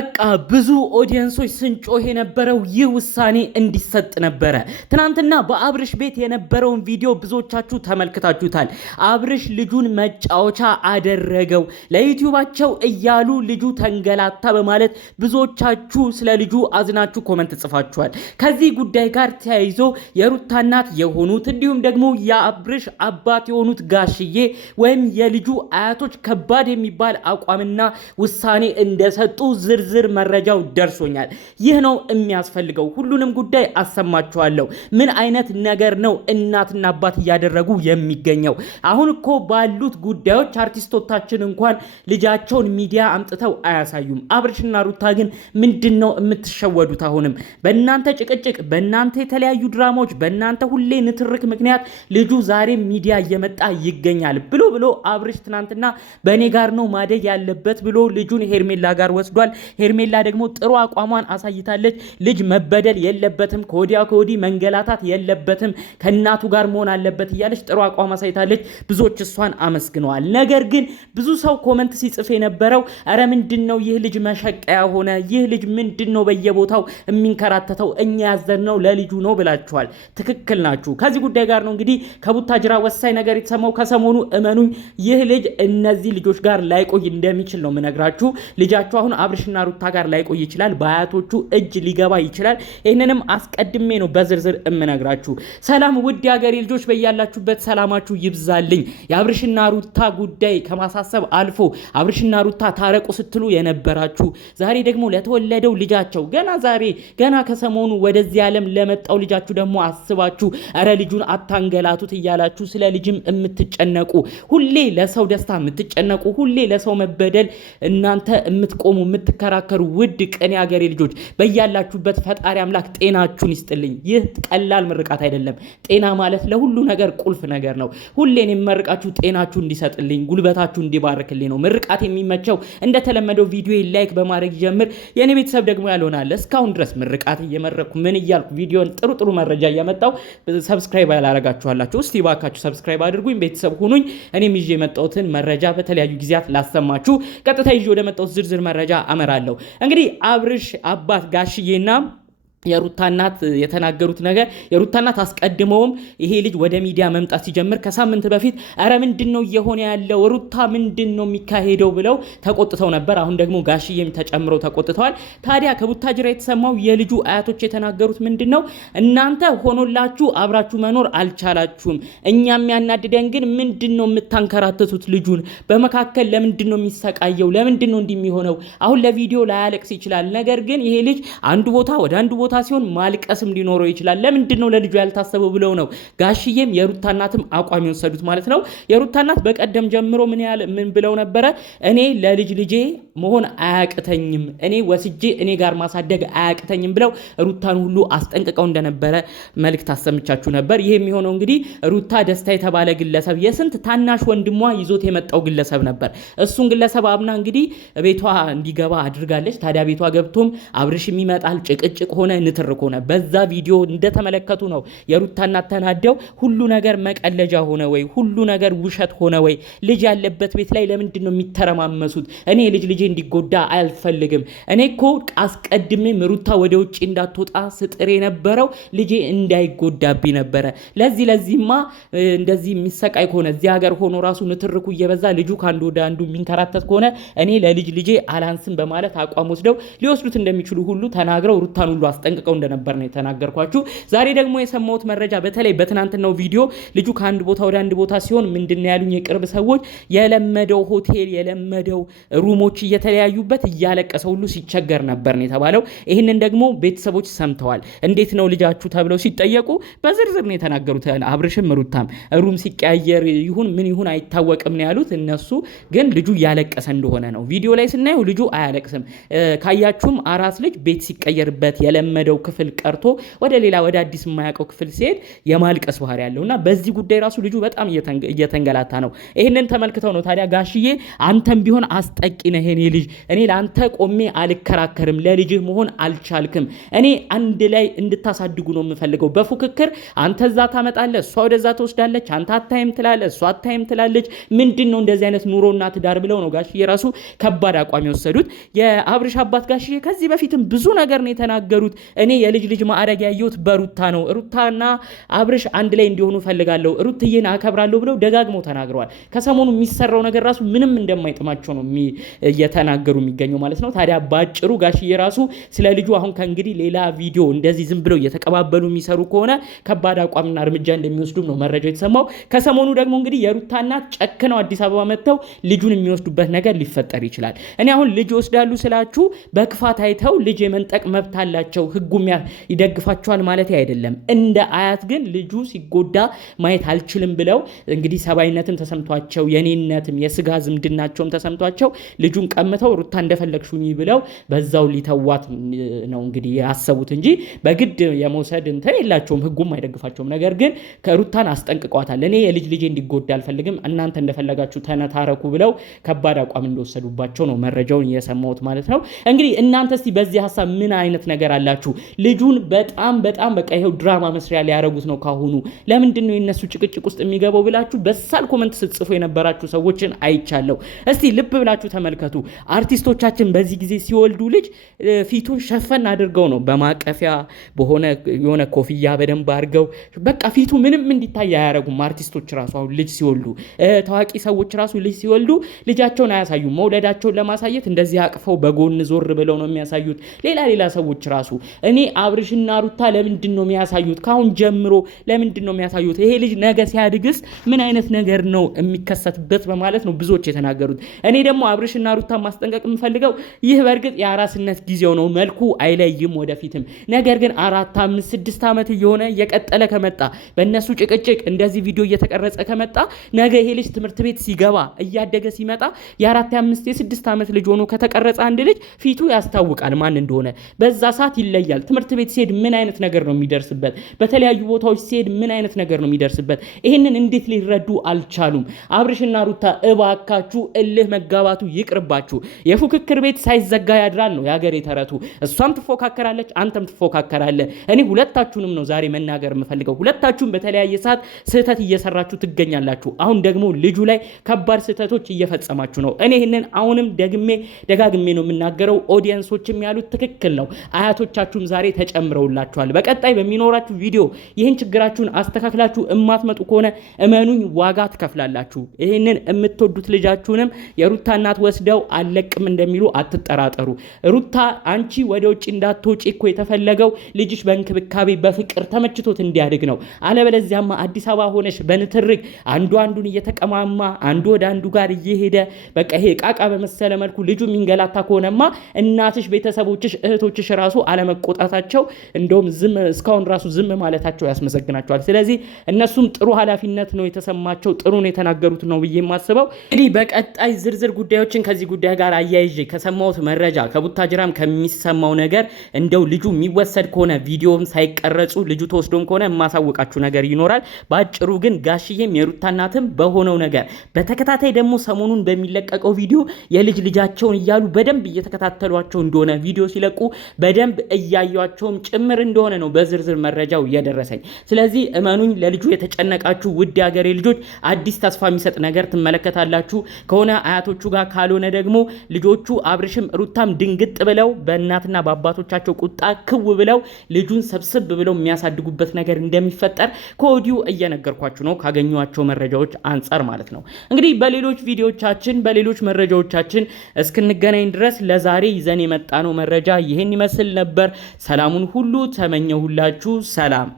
በቃ ብዙ ኦዲየንሶች ስንጮህ የነበረው ይህ ውሳኔ እንዲሰጥ ነበረ። ትናንትና በአብርሽ ቤት የነበረውን ቪዲዮ ብዙዎቻችሁ ተመልክታችሁታል። አብርሽ ልጁን መጫወቻ አደረገው ለዩቲዩባቸው እያሉ ልጁ ተንገላታ በማለት ብዙዎቻችሁ ስለ ልጁ አዝናችሁ ኮመንት ጽፋችኋል። ከዚህ ጉዳይ ጋር ተያይዞ የሩታ እናት የሆኑት እንዲሁም ደግሞ የአብርሽ አባት የሆኑት ጋሽዬ ወይም የልጁ አያቶች ከባድ የሚባል አቋምና ውሳኔ እንደሰጡ ዝርዝር መረጃው ደርሶኛል። ይህ ነው የሚያስፈልገው። ሁሉንም ጉዳይ አሰማችኋለሁ። ምን አይነት ነገር ነው እናትና አባት እያደረጉ የሚገኘው? አሁን እኮ ባሉት ጉዳዮች አርቲስቶቻችን እንኳን ልጃቸውን ሚዲያ አምጥተው አያሳዩም። አብርሽና ሩታ ግን ምንድነው የምትሸወዱት? አሁንም በእናንተ ጭቅጭቅ፣ በእናንተ የተለያዩ ድራማዎች፣ በእናንተ ሁሌ ንትርክ ምክንያት ልጁ ዛሬ ሚዲያ እየመጣ ይገኛል ብሎ አብርሽ ትናንትና በእኔ ጋር ነው ማደግ ያለበት ብሎ ልጁን ሄርሜላ ጋር ወስዷል። ሄርሜላ ደግሞ ጥሩ አቋሟን አሳይታለች። ልጅ መበደል የለበትም፣ ከወዲያ ከወዲ መንገላታት የለበትም፣ ከእናቱ ጋር መሆን አለበት እያለች ጥሩ አቋም አሳይታለች። ብዙዎች እሷን አመስግነዋል። ነገር ግን ብዙ ሰው ኮመንት ሲጽፍ የነበረው አረ ምንድነው ይህ ልጅ መሸቀያ ሆነ? ይህ ልጅ ምንድነው በየቦታው የሚንከራተተው? እኛ ያዘነው ለልጁ ነው ብላችኋል። ትክክል ናችሁ። ከዚህ ጉዳይ ጋር ነው እንግዲህ ከቡታጅራ ወሳኝ ነገር የተሰማው። ከሰሞኑ እመኑኝ ይህ ልጅ እነዚህ ልጆች ጋር ላይቆይ እንደሚችል ነው የምነግራችሁ። ልጃችሁ አሁን አብርሽና ሩታ ጋር ላይቆይ ይችላል፣ በአያቶቹ እጅ ሊገባ ይችላል። ይህንንም አስቀድሜ ነው በዝርዝር እምነግራችሁ። ሰላም ውድ ሀገሬ ልጆች፣ በያላችሁበት ሰላማችሁ ይብዛልኝ። የአብርሽና ሩታ ጉዳይ ከማሳሰብ አልፎ አብርሽና ሩታ ታረቁ ስትሉ የነበራችሁ ዛሬ ደግሞ ለተወለደው ልጃቸው ገና ከሰሞኑ ወደዚህ ዓለም ለመጣው ልጃችሁ ደግሞ አስባችሁ እረ ልጁን አታንገላቱት እያላችሁ ስለ ልጅም የምትጨነቁ ሁሌ ለሰው ደስታ የምትጨነቁ ሁሌ ለሰው መበደል እናንተ የምትቆሙ የምትከራከሩ ውድ ቀን ያገሬ ልጆች በያላችሁበት ፈጣሪ አምላክ ጤናችሁን ይስጥልኝ። ይህ ቀላል ምርቃት አይደለም። ጤና ማለት ለሁሉ ነገር ቁልፍ ነገር ነው። ሁሌን የምመርቃችሁ ጤናችሁ እንዲሰጥልኝ፣ ጉልበታችሁ እንዲባርክልኝ ነው። ምርቃት የሚመቸው እንደተለመደው ቪዲዮ ላይክ በማድረግ ጀምር። የኔ ቤተሰብ ደግሞ ያልሆናል እስካሁን ድረስ ምርቃት እየመረኩ ምን እያልኩ ቪዲዮን ጥሩ መረጃ እያመጣው ሰብስክራይብ ያላረጋችኋላችሁ እስቲ ባካችሁ ሰብስክራይብ አድርጉኝ፣ ቤተሰብ ሁኑኝ። እኔም ይዤ የመጣሁትን መረጃ በተለያዩ ጊዜያት ላሰማችሁ። ቀጥታ ይዤ ወደ መጣሁት ዝርዝር መረጃ አመራለሁ። እንግዲህ አብርሽ አባት ጋሽዬና የሩታ እናት የተናገሩት ነገር የሩታ እናት አስቀድመውም ይሄ ልጅ ወደ ሚዲያ መምጣት ሲጀምር ከሳምንት በፊት አረ ምንድነው እየሆነ ያለው ሩታ ምንድነው የሚካሄደው ብለው ተቆጥተው ነበር። አሁን ደግሞ ጋሽዬም ተጨምረው ተቆጥተዋል። ታዲያ ከቡታጅራ የተሰማው የልጁ አያቶች የተናገሩት ምንድነው? እናንተ ሆኖላችሁ አብራችሁ መኖር አልቻላችሁም። እኛ የሚያናድደን ግን ምንድነው የምታንከራተቱት ልጁን? በመካከል ለምንድነው የሚሰቃየው? ለምንድነው እንደሚሆነው? አሁን ለቪዲዮ ላያለቅስ ይችላል። ነገር ግን ይሄ ልጅ አንዱ ቦታ ወደ አንዱ ቦታ ሲሆን ማልቀስም ሊኖረው ይችላል። ለምንድነው ለልጁ ያልታሰበው ብለው ነው ጋሽዬም የሩታ እናትም አቋም የወሰዱት ማለት ነው። የሩታ እናት በቀደም ጀምሮ ምን ብለው ነበረ? እኔ ልጄ መሆን አያቅተኝም፣ እኔ ወስጄ እኔ ጋር ማሳደግ አያቅተኝም ብለው ሩታን ሁሉ አስጠንቅቀው እንደነበረ መልእክት አሰምቻችሁ ነበር። ይሄ የሚሆነው እንግዲህ ሩታ ደስታ የተባለ ግለሰብ የስንት ታናሽ ወንድሟ ይዞት የመጣው ግለሰብ ነበር። እሱን ግለሰብ አምና እንግዲህ ቤቷ እንዲገባ አድርጋለች። ታዲያ ቤቷ ገብቶም አብርሽም ይመጣል፣ ጭቅጭቅ ሆነ፣ ንትርክ ሆነ። በዛ ቪዲዮ እንደተመለከቱ ነው የሩታ እናት ተናደው ሁሉ ነገር መቀለጃ ሆነ ወይ? ሁሉ ነገር ውሸት ሆነ ወይ? ልጅ ያለበት ቤት ላይ ለምንድን ነው የሚተረማመሱት? እኔ ልጄ እንዲጎዳ አልፈልግም። እኔ እኮ አስቀድሜም ሩታ ወደ ውጭ እንዳትወጣ ስጥር የነበረው ልጄ እንዳይጎዳብኝ ነበረ። ለዚህማ እንደዚህ የሚሰቃይ ከሆነ እዚህ ሀገር ሆኖ ራሱ ንትርኩ እየበዛ ልጁ ከአንዱ ወደ አንዱ የሚንከራተት ከሆነ እኔ ልጄ አላንስም በማለት አቋም ወስደው ሊወስዱት እንደሚችሉ ሁሉ ተናግረው ሩታን ሁሉ አስጠንቅቀው እንደነበር ነው የተናገርኳችሁ። ዛሬ ደግሞ የሰማሁት መረጃ በተለይ በትናንትናው ቪዲዮ ልጁ ከአንድ ቦታ ወደ አንድ ቦታ ሲሆን ምንድነው ያሉኝ የቅርብ ሰዎች የለመደው ሆቴል የለመደው ሩሞች እየተለያዩበት እያለቀሰ ሁሉ ሲቸገር ነበር ነው የተባለው። ይህንን ደግሞ ቤተሰቦች ሰምተዋል። እንዴት ነው ልጃችሁ ተብለው ሲጠየቁ በዝርዝር ነው የተናገሩት። አብርሽም ሩታም ሩም ሲቀያየር ይሁን ምን ይሁን አይታወቅም ነው ያሉት። እነሱ ግን ልጁ እያለቀሰ እንደሆነ ነው ቪዲዮ ላይ ስናየው። ልጁ አያለቅስም። ካያችሁም አራስ ልጅ ቤት ሲቀየርበት የለመ የለመደው ክፍል ቀርቶ ወደ ሌላ ወደ አዲስ የማያውቀው ክፍል ሲሄድ የማልቀስ ባህሪ ያለውና በዚህ ጉዳይ ራሱ ልጁ በጣም እየተንገላታ ነው። ይሄንን ተመልክተው ነው ታዲያ ጋሽዬ አንተም ቢሆን አስጠቂ ነህ የኔ ልጅ፣ እኔ ለአንተ ቆሜ አልከራከርም፣ ለልጅህ መሆን አልቻልክም፣ እኔ አንድ ላይ እንድታሳድጉ ነው የምፈልገው። በፉክክር አንተ እዛ ታመጣለህ፣ እሷ ወደዛ ትወስዳለች፣ አንተ አታይም ትላለህ፣ እሷ አታይም ትላለች። ምንድነው እንደዚህ አይነት ኑሮና ትዳር ብለው ነው ጋሽዬ ራሱ ከባድ አቋም የወሰዱት። የአብርሽ አባት ጋሽዬ ከዚህ በፊትም ብዙ ነገር ነው የተናገሩት። እኔ የልጅ ልጅ ማዕረግ ያየሁት በሩታ ነው፣ ሩታና አብርሽ አንድ ላይ እንዲሆኑ ፈልጋለሁ፣ ሩትዬን አከብራለሁ ብለው ደጋግመው ተናግረዋል። ከሰሞኑ የሚሰራው ነገር ራሱ ምንም እንደማይጥማቸው ነው እየተናገሩ የሚገኘው ማለት ነው። ታዲያ ባጭሩ ጋሽዬ ራሱ ስለ ልጁ አሁን ከእንግዲህ ሌላ ቪዲዮ እንደዚህ ዝም ብለው እየተቀባበሉ የሚሰሩ ከሆነ ከባድ አቋምና እርምጃ እንደሚወስዱም ነው መረጃው የተሰማው። ከሰሞኑ ደግሞ እንግዲህ የሩታ እናት ጨክነው አዲስ አበባ መጥተው ልጁን የሚወስዱበት ነገር ሊፈጠር ይችላል። እኔ አሁን ልጅ ወስዳሉ ስላችሁ በክፋት አይተው ልጅ የመንጠቅ መብት አላቸው፣ ህጉም ይደግፋቸዋል ማለት አይደለም። እንደ አያት ግን ልጁ ሲጎዳ ማየት አልችልም ብለው እንግዲህ ሰባይነትም ተሰምቷቸው የኔነትም የስጋ ዝምድናቸውም ተሰምቷቸው ልጁን ቀምተው ሩታ እንደፈለግሹኝ ብለው በዛው ሊተዋት ነው እንግዲህ ያሰቡት እንጂ በግድ የመውሰድ እንትን የላቸውም፣ ህጉም አይደግፋቸውም። ነገር ግን ከሩታን አስጠንቅቋታል። እኔ የልጅ ልጄ እንዲጎዳ አልፈልግም፣ እናንተ እንደፈለጋችሁ ተነታረኩ ብለው ከባድ አቋም እንደወሰዱባቸው ነው መረጃውን የሰማሁት ማለት ነው። እንግዲህ እናንተ እስቲ በዚህ ሐሳብ ምን አይነት ነገር አላችሁ? ልጁን በጣም በቃ ይሄው ድራማ መስሪያ ሊያረጉት ነው ካሁኑ። ለምንድን ነው የነሱ ጭቅጭቅ ውስጥ የሚገባው ብላችሁ በሳል ኮመንት ስትጽፉ የነበራችሁ ሰዎችን አይቻለሁ። እስቲ ልብ ብላችሁ ተመልከቱ። አርቲስቶቻችን በዚህ ጊዜ ሲወልዱ ልጅ ፊቱን ሸፈን አድርገው ነው በማቀፊያ በሆነ የሆነ ኮፍያ በደንብ አድርገው በቃ ፊቱ ምንም እንዲታይ አያረጉም። አርቲስቶች ራሱ አሁን ልጅ ሲወልዱ ታዋቂ ሰዎች ራሱ ልጅ ሲወልዱ ልጃቸውን አያሳዩም። መውለዳቸውን ለማሳየት እንደዚህ አቅፈው በጎን ዞር ብለው ነው የሚያሳዩት። ሌላ ሰዎች ራሱ እኔ አብርሽና ሩታ ለምንድን ነው የሚያሳዩት? ካሁን ጀምሮ ለምንድን ነው የሚያሳዩት? ይሄ ልጅ ነገ ሲያድግስ ምን አይነት ነገር ነው የሚከሰትበት በማለት ነው ብዙዎች የተናገሩት። እኔ ደግሞ አብርሽና ሩታ ማስጠንቀቅ የምፈልገው ይህ በእርግጥ የአራስነት ጊዜው ነው፣ መልኩ አይለይም ወደፊትም። ነገር ግን 4፣ 5፣ 6 ዓመት እየሆነ እየቀጠለ ከመጣ በእነሱ ጭቅጭቅ እንደዚህ ቪዲዮ እየተቀረጸ ከመጣ ነገ ይሄ ልጅ ትምህርት ቤት ሲገባ እያደገ ሲመጣ የ4፣ 5፣ የ6 ዓመት ልጅ ሆኖ ከተቀረጸ አንድ ልጅ ፊቱ ያስታውቃል ማን እንደሆነ። በዛ ሰዓት ይለያል። ትምህርት ቤት ሲሄድ ምን አይነት ነገር ነው የሚደርስበት? በተለያዩ ቦታዎች ሲሄድ ምን አይነት ነገር ነው የሚደርስበት? ይሄንን እንዴት ሊረዱ አልቻሉም? አብርሽና ሩታ እባካችሁ እልህ መጋባቱ ይቅርባችሁ። የፉክክር ቤት ሳይዘጋ ያድራል ነው የሀገሬ ተረቱ። እሷም ትፎካከራለች፣ አንተም ትፎካከራለህ። እኔ ሁለታችሁንም ነው ዛሬ መናገር የምፈልገው። ሁለታችሁም በተለያየ ሰዓት ስህተት እየሰራችሁ ትገኛላችሁ። አሁን ደግሞ ልጁ ላይ ከባድ ስህተቶች እየፈጸማችሁ ነው። እኔ ይህንን አሁንም ደጋግሜ ነው የምናገረው። ኦዲየንሶችም ያሉት ትክክል ነው። አያቶቻችሁም ዛሬ ተጨምረውላችኋል። በቀጣይ በሚኖራችሁ ቪዲዮ ይህን ችግራችሁን አስተካክላችሁ እማትመጡ ከሆነ እመኑኝ ዋጋ ትከፍላላችሁ። ይህንን የምትወዱት ልጃችሁንም የሩታ እናት ወስደው አለቅም እንደሚሉ አትጠራጠሩ። ሩታ አንቺ ወደ ውጭ እንዳትወጪ እኮ የተፈለገው ልጅሽ በእንክብካቤ በፍቅር ተመችቶት እንዲያድግ ነው። አለበለዚያማ አዲስ አበባ ሆነሽ በንትርክ አንዱን እየተቀማማ አንዱ ወደ አንዱ ጋር እየሄደ በቃ ይሄ ቃቃ በመሰለ መልኩ ልጁ የሚንገላታ ከሆነማ እናትሽ፣ ቤተሰቦችሽ፣ እህቶችሽ ራሱ አለመቆጣታቸው እንደውም እስካሁን ራሱ ዝም ማለታቸው ያስመሰግናቸዋል። ስለዚህ እነሱም ጥሩ ኃላፊነት ነው የተሰማቸው፣ ጥሩ ነው የተናገሩት ነው ብዬ የማስበው። እንግዲህ በቀጣይ ዝርዝር ጉዳዮችን ከዚህ ጉዳይ ጋር አያይዤ ከሰማሁት መረጃ ከቡታጅራም ከሚሰማው ነገር እንደው ልጁ የሚወሰድ ከሆነ ቪዲዮም ሳይቀረጹ ልጁ ተወስዶም ከሆነ የማሳውቃችሁ ነገር ይኖራል። በአጭሩ ግን ጋሽዬም የሩታ እናትም በሆነው ነገር በተከታታይ ደግሞ ሰሞኑን በሚለቀቀው ቪዲዮ የልጅ ልጃቸውን እያሉ በደንብ እየተከታተሏቸው እንደሆነ ቪዲዮ ሲለቁ በደንብ እያዩቸውም ጭምር እንደሆነ ነው በዝርዝር መረጃው እየደረሰኝ። ስለዚህ እመኑኝ ለልጁ የተጨነቃችሁ ውድ ሀገሬ ልጆች አዲስ ተስፋ የሚሰጥ ነገር ትመለከታላችሁ። ከሆነ አያቶቹ ጋር ካልሆነ ደግሞ ልጆቹ አብርሽም ሩታም ድንግጥ ብለው በእናትና በአባቶቻቸው ቁጣ ክው ብለው ልጁን ሰብስብ ብለው የሚያሳድጉበት ነገር እንደሚፈጠር ከወዲሁ እየነገርኳችሁ ነው፣ ካገኟቸው መረጃዎች አንጻር ማለት ነው። እንግዲህ በሌሎች ቪዲዮቻችን በሌሎች መረጃዎቻችን እስክንገናኝ ድረስ ለዛሬ ይዘን የመጣነው መረጃ ይህን ይመስል ነበር። ሰላሙን ሁሉ ተመኘሁላችሁ። ሰላም